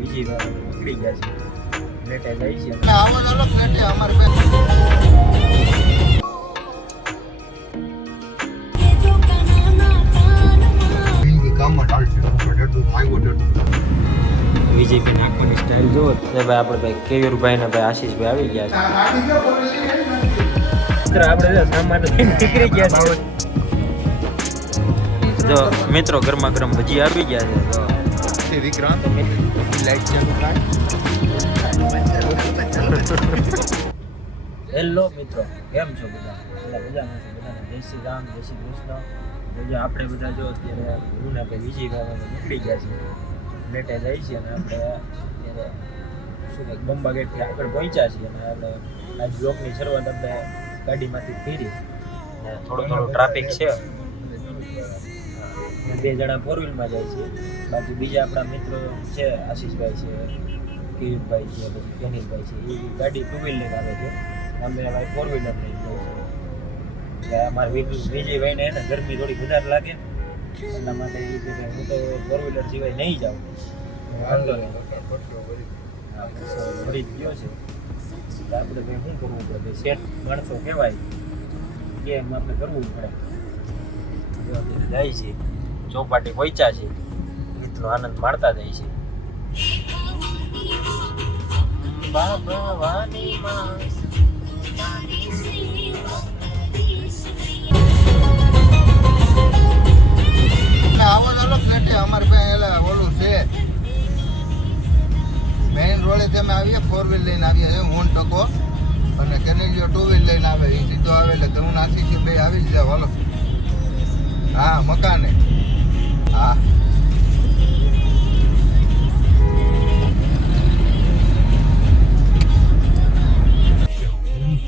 વિજય નીકળી ગયા છે, લેટે જાય છે. આવો ચાલો લેટે અમારે બે કામમાં ચાલશે વિજયભાઈ નાખવાની સ્ટાઇલ જુઓ. ભાઈ આપણે ભાઈ કેયુરભાઈ ને ભાઈ આશીષભાઈ આવી ગયા છે. આપણે સામાન નીકળી ગયા છે. જો મિત્રો ગરમા ગરમ ભજી આવી ગયા છે. વિક્રાંત લાઈટ ચાલુ કર. હેલો મિત્રો, કેમ છો બધા? મજામાં છો બધા? જય શ્રી રામ, જય શ્રી કૃષ્ણ. આપણે બધા જો અત્યારે હું ને ભાઈ વિજયભાઈ નીકળી ગયા છે, લેટે જાય છે અને આપણે અત્યારે શું કહે બંબા ગેટથી આગળ પહોંચ્યા છીએ અને આપણે આ બ્લોકની શરૂઆત આપણે ગાડીમાંથી ફેરી થોડું ટ્રાફિક છે. બે જણા ફોર વ્હીલમાં જાય છે, બાકી બીજા આપણા મિત્રો છે, આશીષભાઈ છે, કિરીટભાઈ છે, પછી કેનિલભાઈ છે, એ ગાડી ટુ વ્હીલ લઈને આવે છે. અમે ભાઈ ફોર વ્હીલર લઈને જઈએ છીએ. એટલે અમારા વિજયભાઈને એને ગરમી થોડી વધારે લાગે એટલા માટે એ કે હું તો ફોર વ્હીલર સિવાય નહીં જાઉં. વાંધો નહીં, મરી જ ગયો છે. આપણે ભાઈ શું કરવું પડે? શેઠ માણસો કહેવાય કે એમ આપણે કરવું પડે. જાય છે, ચોપાટી પહોંચ્યા છે, ગીતનો આનંદ માણતા જાય છે. આવો ચાલો લેટે અમારે બે ઓલું છે મેઇન રોડે તમે આવીએ ફોર વ્હીલ લઈને આવીએ છે. હું ટકો અને કેનેલિયો ટુ વ્હીલ લઈને આવે, એ સીધો આવે એટલે હું નાસી બે આવી જ જાવ. હાલો. હા મકાને. હા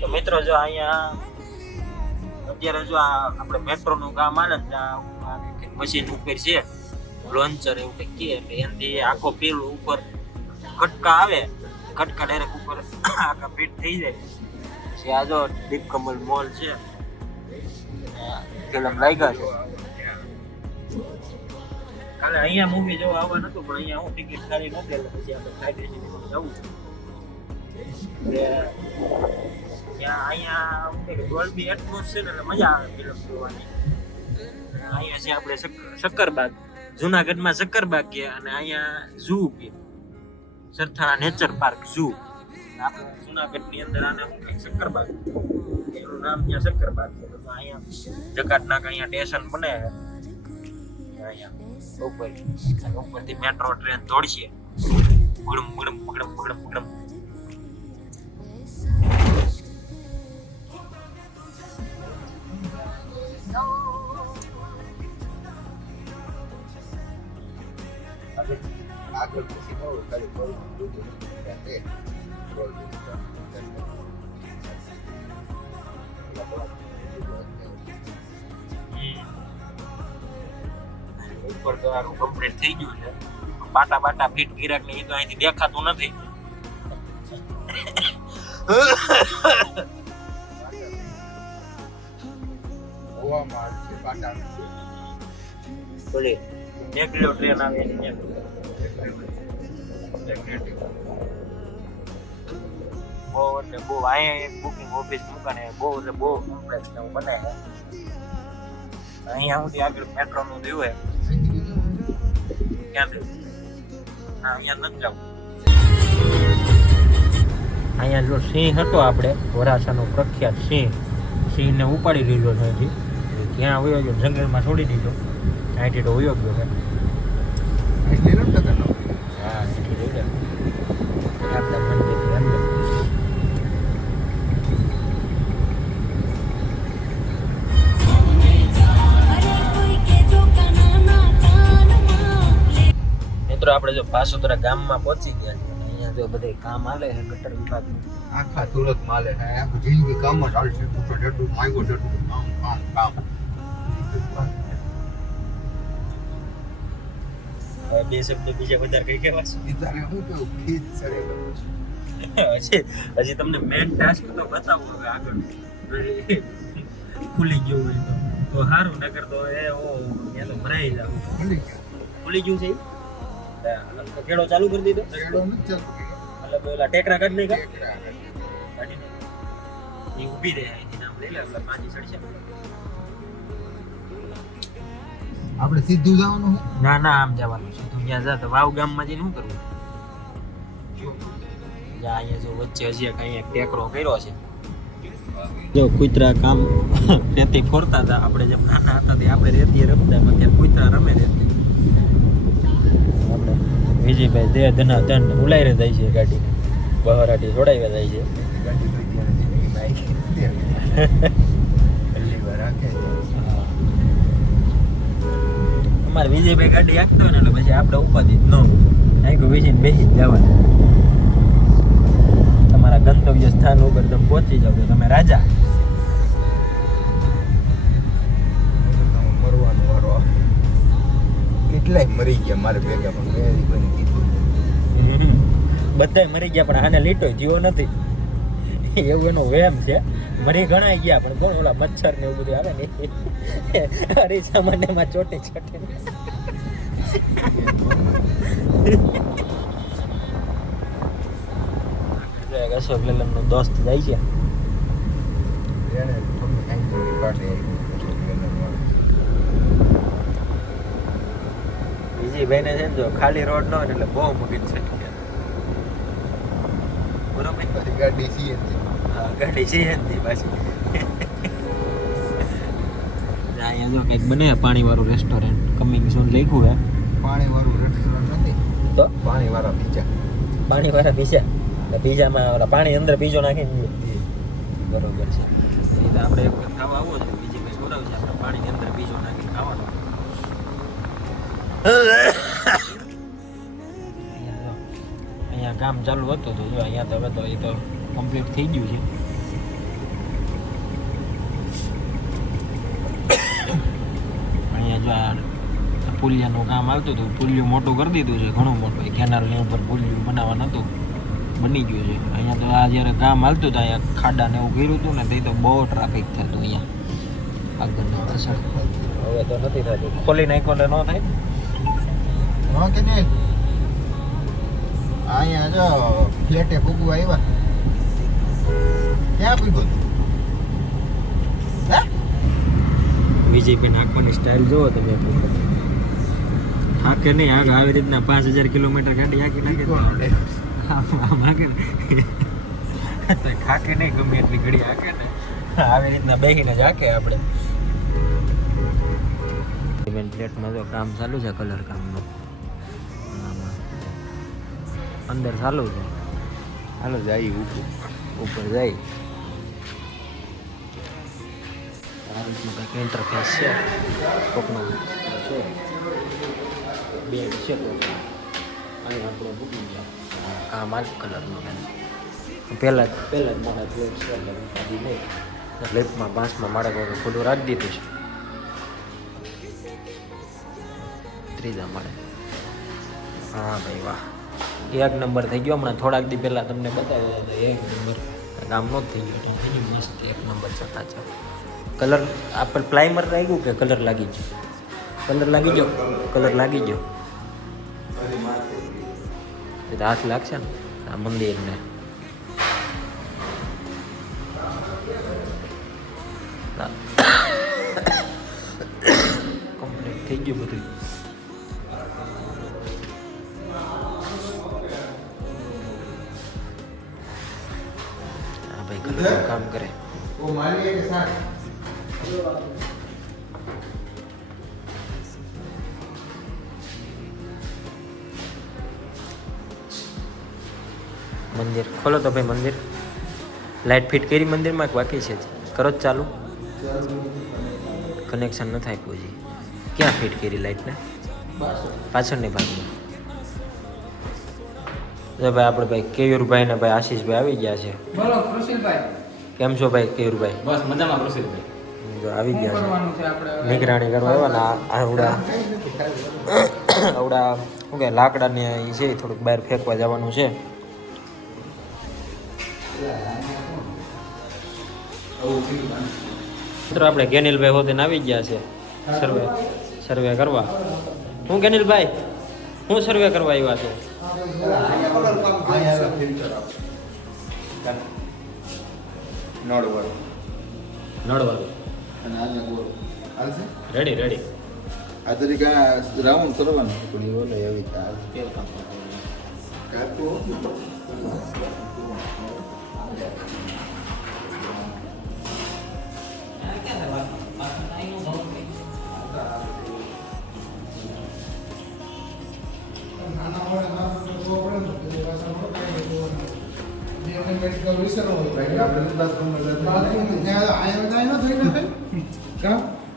તો મિત્રો જો અહીંયા અત્યારે જો આપણે મેટ્રોનું કામ આવે ને ત્યાં મશીન ઉપર છે લોન્ચર એવું કંઈક કહે, એટલે એનાથી આખો પેલું ઉપર કટકા આવે, કટકા ડાયરેક્ટ ઉપર આખા ફિટ થઈ જાય. પછી આ જો દીપકમલ મોલ છે, ફિલ્મ લાગ્યા છે. કાલે અહીંયા મૂવી જોવા આવવા નતું પણ અહીંયા હું ટિકિટ ખાલી નથી એટલે પછી આપણે ફ્લાઇટ જવું છે. ત્યાં અહીંયા ડોલ્બી એટમોસ છે ને એટલે મજા આવે ફિલ્મ જોવાની. અહીંયા છે આપણે શક્કરબાગ, જુનાગઢમાં શક્કરબાગ કે અને અહીંયા ઝૂ કે સરથાણા નેચર પાર્ક ઝૂ. આપણે જુનાગઢની અંદર આને શું કહે શક્કરબાગ, એનું નામ ત્યાં શક્કરબાગ છે. તો અહીંયા જકાતનાક અહીંયા સ્ટેશન બને અહીંયા ઉપરથી મેટ્રો ટ્રેન દોડશે ગુડમ ગુડમ ગુડમ ગુડમ ગુડમ. આગળ પછી બહુ ખાલી બહુ દૂધ ઉપર તો આનું કમ્પ્લીટ થઈ ગયું છે. પાટા બાટા ફીટ ગિરાક ને એ તો અહીંથી દેખાતું નથી. હવામાં છે પાટા બોલે નેકળ્યો ટ્રેન આવે એની બહુ એટલે બહુ અહીંયા એક બુકિંગ ઓફિસ મૂકાને બહુ એટલે બહુ કોમ્પ્લેક્સ ને એવું બને. અહીંયા સુધી આગળ મેટ્રો નું થયું હોય ક્યાંથી હા અહીંયા નથી જવું. અહીંયા જો સિંહ હતો આપણે વરાછાનો પ્રખ્યાત સિંહને ઉપાડી લીધો છે હજી, ક્યાં વયો ગયો જંગલમાં છોડી દીધો. અહીંથી તો વયો ગયો છે. હા અહીંથી લઈ જાય આપણા મંદિરની અંદર. મિત્રો આપણે જો પાસોદરા ગામમાં પહોંચી ગયા છે. અહીંયા જો બધે કામ હાલે છે ગટર વિભાગનું. આખા સુરત માલે છે આખું જિંદગી કામમાં ચાલશે. જેટલું માંગો જેટલું કામ કામ કામ. બે શબ્દ બીજા વધારે કઈ કહેવા છે? બીજાને શું કેવું ખીચ ચડે. હજી તમને મેન ટાસ્ક તો બતાવો હવે આગળ ખુલી ગયું હોય તો સારું, નકર તો એ તો ભરાઈ જાવ. ભૂલી ગયા ખુલી ગયું છે કેળો ચાલુ કરી દીધો કેળો નથી ચાલતું. મતલબ ઓલા ટેકરા કાઢ નહીં ટેકરા. કાઢી નહીં એ ઊભી રહે અહીંથી નામ લઈ લે એટલે માજી ચડશે આપણે સીધું જવાનું છે? ના ના આમ જવાનું છે તું ત્યાં જા તો વાવ ગામમાં જઈને શું કરવું જા અહીંયા જો વચ્ચે હજી એક અહીંયા એક ટેકરો કર્યો છે જો કૂતરા કામ રેતી ફોરતા હતા આપણે જેમ નાના હતા તે આપણે રેતી રમતા એમાં ત્યાં કૂતરા રમે રેતી આપણે વિજયભાઈ દે ધના ધન ઉલાઈ જાય છે ગાડીને બહારાટી જોડાઈ જાય છે ગાડી કોઈ ત્યાં નથી, બાઈક ત્યાં. પહેલી વાર રાખે છે. અમારે વિજયભાઈ ગાડી હાંકતો હોય ને એટલે પછી આપણે ઉપાધિ જ ન હોય વિજયને બેસી જ જવાનું તમારા ગંતવ્ય સ્થાન ઉપર તમે પહોંચી જાવ તો તમે રાજા મરવાનો વારો આવે. કેટલાય મરી ગયા મારે ભેગા પણ મેં હજી કોઈને કીધું બધાય મરી ગયા પણ આને લીટો જીવો નથી એવું એનો વેમ છે મરી ઘણાય ગયા પણ કોણ ઓલા મચ્છર ને એવું બધું આવે ને અરીસામાં ને એમાં ચોટી ચોટી અશોક લેલમનો દોસ્ત જાય છે એને થોડું કાંઈ પાડે વિજયભાઈ ને છે ને જો ખાલી રોડ ન હોય ને એટલે બહુ મગજ છે બરોબર પછી ગાડી સીએનજી. હા ગાડી છે ને પાછી અહીંયા જો કંઈક બને પાણીવાળું રેસ્ટોરન્ટ કમિંગ સૂન લખ્યું હે પાણીવાળું રેસ્ટોરન્ટ નથી, તો પાણીવાળા પીઝા. પાણીવાળા પીઝા એટલે પીઝામાં ઓલા પાણી અંદર પીઝો નાખીને બરોબર છે એ તો આપણે એક વખત ખાવા આવો છે બીજી કંઈ બોલાવશે આપણે પાણીની અંદર પીઝો નાખીને ખાવાનો અહીંયા કામ ચાલુ હતું તો જો અહીંયા તો હવે તો એ તો કમ્પ્લીટ થઈ ગયું છે અહીંયા જો આ પુલિયાનું કામ આવતું હતું પુલિયું મોટું કરી દીધું છે ઘણું મોટું એ કેનાલની ઉપર પુલિયું બનાવવા નહોતું બની ગયું છે અહીંયા તો આ જ્યારે કામ હાલતું હતું અહીંયા ખાડા ને એવું કર્યું હતું ને તે તો બહુ ટ્રાફિક થતું અહીંયા આગળની પાછળ હવે તો નથી થતું ખોલી નાખો એટલે ન થાય હા કે નહીં? અહીંયા જો ફ્લેટે ભૂગવા આવ્યા. ક્યાં ભૂગો તું? હે? વિજયભાઈ નાખવાની સ્ટાઇલ જોવો તમે હાકે નહીં આગળ આવી રીતના 5000 કિલોમીટર ગાડી હાકી નાખે આમ હાકે ને ખાકે નહીં ગમે એટલી ઘડી હાકે ને આવી રીતના બેસીને જ હાકે આપણે પ્લેટમાં જો કામ ચાલુ છે કલર કામનું અંદર ચાલુ છે હાલો જાય ઉપર જાય આ રીતનું કંઈક ઇન્ટરફેસ છે કોકનો છે બેડ છે અહીં આપણે મૂકી ગયા કામ આ કલરનું પહેલાં જ મારા પ્લેટ છે એટલે ઉપાધી નહીં લેફ્ટમાં 5માં માળે કોઈ ખુલ્લું રાખી દીધું છે ત્રીજા માળે હા ભાઈ વાહ એક નંબર થઈ ગયો હમણાં થોડાક દી પહેલાં તમને બતાવ્યો હતો એક નંબર કામ નો થઈ ગયો તો થઈ ગયું મસ્ત એક નંબર ચકાચક કલર આપણે પ્લાઇમર લાગ્યું કે કલર લાગી ગયો કલર લાગી ગયો એ તો હાથ લાગશે ને આ મંદિરને કમ્પ્લીટ થઈ ગયું બધું ભાઈ કલરનું કામ કરે ઓ માલી કે સાથ મંદિર ખોલો તો ભાઈ મંદિર લાઇટ ફિટ કરી મંદિરમાં કે બાકી છે કરો જ ચાલુ કનેક્શન ન થાય કોઈ ક્યાં ફિટ કરી લાઇટને પાછળની ભાગમાં જો ભાઈ આપણે ભાઈ કેયુરભાઈ ને ભાઈ આશીષભાઈ આવી ગયા છે બોલો કૃષિલભાઈ કેમ છો ભાઈ કેયુરભાઈ બસ મજામાં કૃષિલભાઈ જો આવી ગયા છે કરવાનું છે આપણે નિગરાણી કરવા આવ્યા ને આવડા શું કે લાકડાને એ છે થોડુંક બહાર ફેંકવા જવાનું છે મિત્રો આપણે ગેનિલભાઈ હોતે આવી ગયા છે સર્વે કરવા શું ગેનિલભાઈ હું સર્વે કરવા આવ્યા છો અહીંયા ફિલ્ટર નળવર નળવાળું અને આને ગોળ હાલશે રેડી રેડી આ તરીકે રાઉન્ડ કરવાનું પણ એ ઓલે એવી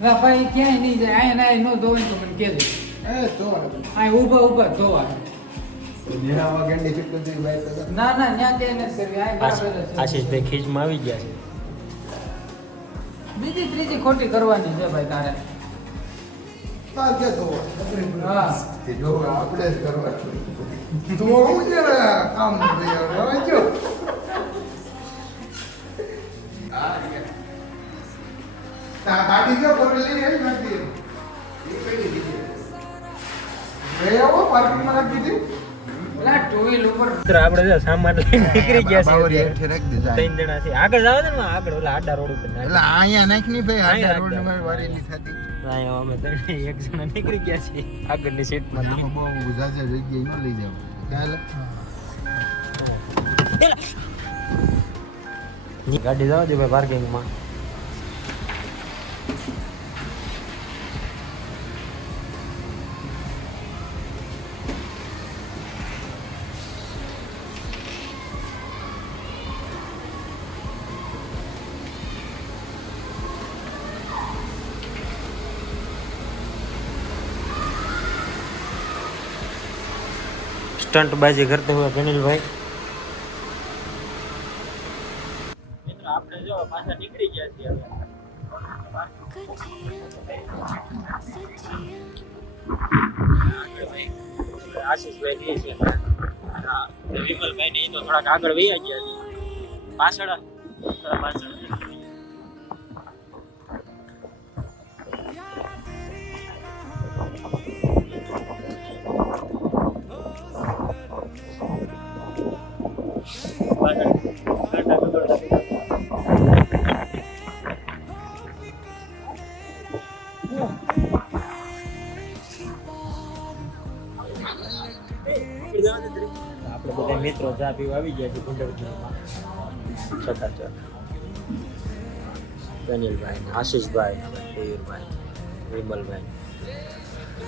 ના ભાઈ ક્યાંય નહીં જાય આય નાય નો ધોવાય તો મને કહેજો આય ઊભા ઊભા ધોવા ના ના ન્યા ક્યાંય નથી કરવી આય બરાબર છે. આશીષભાઈ ખીજમાં આવી ગયા છે બીજી ત્રીજી ખોટી કરવાની છે ભાઈ તારે હા આપણે જ કરવાનું પેલા ટુ વ્હીલ ઉપર આપણે જો સામાન લઈને નીકળી ગયા બાવરી છે હેઠે રાખી દીધા. ત્રણ જણા છે આગળ જાવ ને આગળ ઓલા આડા રોડ ઉપર એટલે અહીંયા નાખની ભાઈ અહીંયા આડા રોડ નાખ દે. વારેલી થતી અહીંયા અમે ત્રણે એક જણા નીકળી ગયા છીએ આગળની સીટમાં આમાં બહુ જાજા જગ્યાએ ન લઈ જાવ ખ્યાલ ગાડી જવા દે ભાઈ પાર્કિંગમાં स्टंटबाजी करते हुए गणेशभाई મિત્રો આપણે જો પાછા નીકળી ગયા છીએ આશીષભાઈ જે છે હા વિમલભાઈ ને તો થોડાક આગળ વહી ગયા છે પાછળ પાછળ આપણે બધા મિત્રો ચા પીવા આવી ગયા છે ગુંડરપુરમાં સતાચર દનિલભાઈ આશીષભાઈ દેવીરભાઈ વિમલભાઈ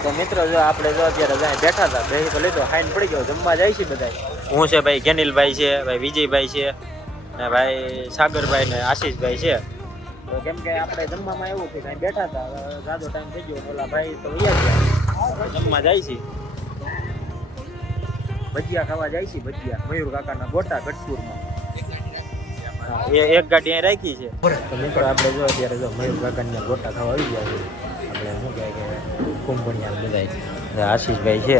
તો મિત્રો જો આપણે જો અત્યારે જાય બેઠા હતા બેસી તો લીધો ખાઈને પડી ગયો જમવા જાય છે બધા હું છે ભાઈ ગેનિલભાઈ છે ભાઈ વિજયભાઈ છે ને ભાઈ સાગરભાઈ ને આશીષભાઈ છે તો કેમ કે આપણે જમવામાં એવું છે કાંઈ બેઠા હતા જાદો ટાઈમ થઈ ગયો ઓલા ભાઈ તો ગયા જમવા જાય છે ભજીયા ખાવા જાય છે ભજીયા મયુર કાકાના ગોટા ગઢપુરમાં હા એક ગાડી અહીં રાખી છે તો મિત્રો આપણે જો અત્યારે જો મયુર કાકાના ગોટા ખાવા આવી ગયા છે આપણે શું કહે કે કુંભણિયા બધા છે આશીષભાઈ છે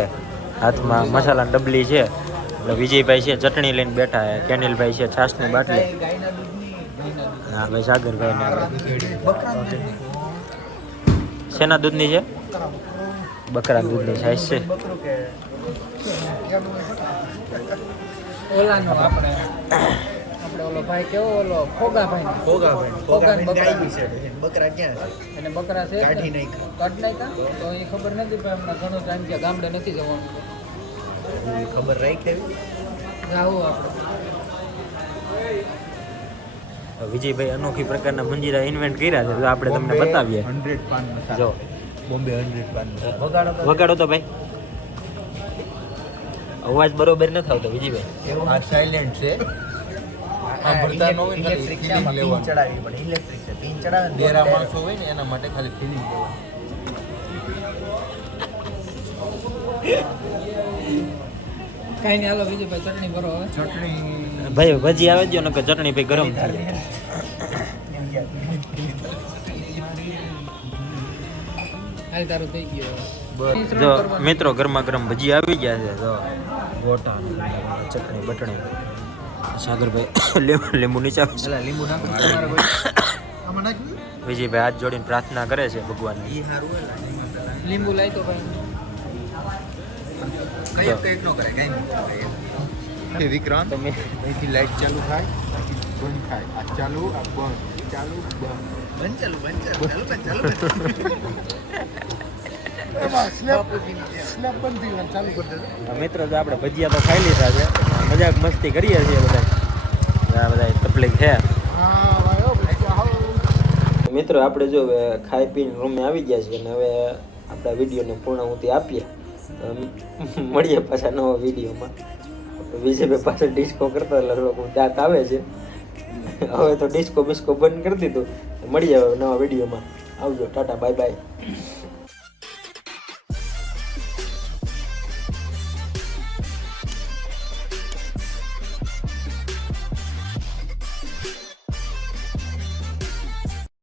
હાથમાં મસાલાની ડબલી છે એટલે વિજયભાઈ છે ચટણી લઈને બેઠા છે કેનિલભાઈ છે છાશની બાટલી હા ભાઈ સાગરભાઈ ને આપણે શેના દૂધની છે બકરા દૂધની છાશ છે ઓલાનો આપણે ઓલો ભાઈ કેવો ઓલો ફોગાભાઈ બકરા ક્યાં છે અને બકરા છે કાઢી કાઢી નાખ્યા તો એ ખબર નથી પણ હમણાં ઘણો ટાઈમ છે ગામડે નથી જવાનું ખબર રાખી જાવું આપણે વિજયભાઈ અનોખી પ્રકારના મંજીરા ઇન્વેન્ટ કર્યા છે તો આપણે તમને બતાવીએ 100 પાન મસાલા જો બોમ્બે 100 પાન વગાડો તો ભાઈ અવાજ બરોબર નથી આવતો વિજયભાઈ આ સાયલેન્ટ છે આ ભરતા નો હોય ને ખાલી feeling લેવાનું. ચડાવી પડે ઇલેક્ટ્રિક છે પિન ચડાવે ને ડેરા માણસો હોય ને એના માટે ખાલી ફિલિંગ લેવાનું કાંઈ નહીં હાલો બીજું ભાઈ ચટણી ભરો હવે ચટણી ભાઈ ભજી આવે જો નકર ચટણી ભાઈ ગરમ થાય હાલ તારું થઈ ગયું જો મિત્રો ગરમા ગરમ ભજી આવી ગયા છે જો ગોટા ચટણી બટણી સાગરભાઈ લીંબુ નીચે આવે છે. પેલા લીંબુ નાખો તમારે કોઈ આમાં નાખ્યું વિજયભાઈ હાથ જોડીને પ્રાર્થના કરે છે ભગવાનને. ઈ હારું હોય લીંબુ પેલા લીંબુ લાવી તો ભાઈ કઈ નો કરે કઈ નહીં વિક્રાંત તમે અહીંથી લાઈટ ચાલુ થાય બંધ થાય આ ચાલુ આ બંધ ચાલુ બંધ બંધ ચાલુ સ્લેબ બંધ થઈ ચાલુ કરી દે મિત્રો તો આપણે ભજીયા તો ખાઈ લીધા છે, મજાક મસ્તી કરીએ છીએ બધા. આ બધા તકલીફ છે. મિત્રો આપણે જો હવે ખાઈ પીને રૂમે આવી ગયા છીએ અને હવે આપણા વિડીયોને પૂર્ણાહુતિ આપીએ. મળીએ પાછા નવા વિડીયોમાં. વિજયભાઈ પાછળ ડિસ્કો કરતા એટલે લોકો દાંત આવે છે. હવે તો ડિસ્કો બિસ્કો બંધ કરી દીધું. મળીએ હવે નવા વિડીયોમાં. આવજો, ટાટા, બાય બાય.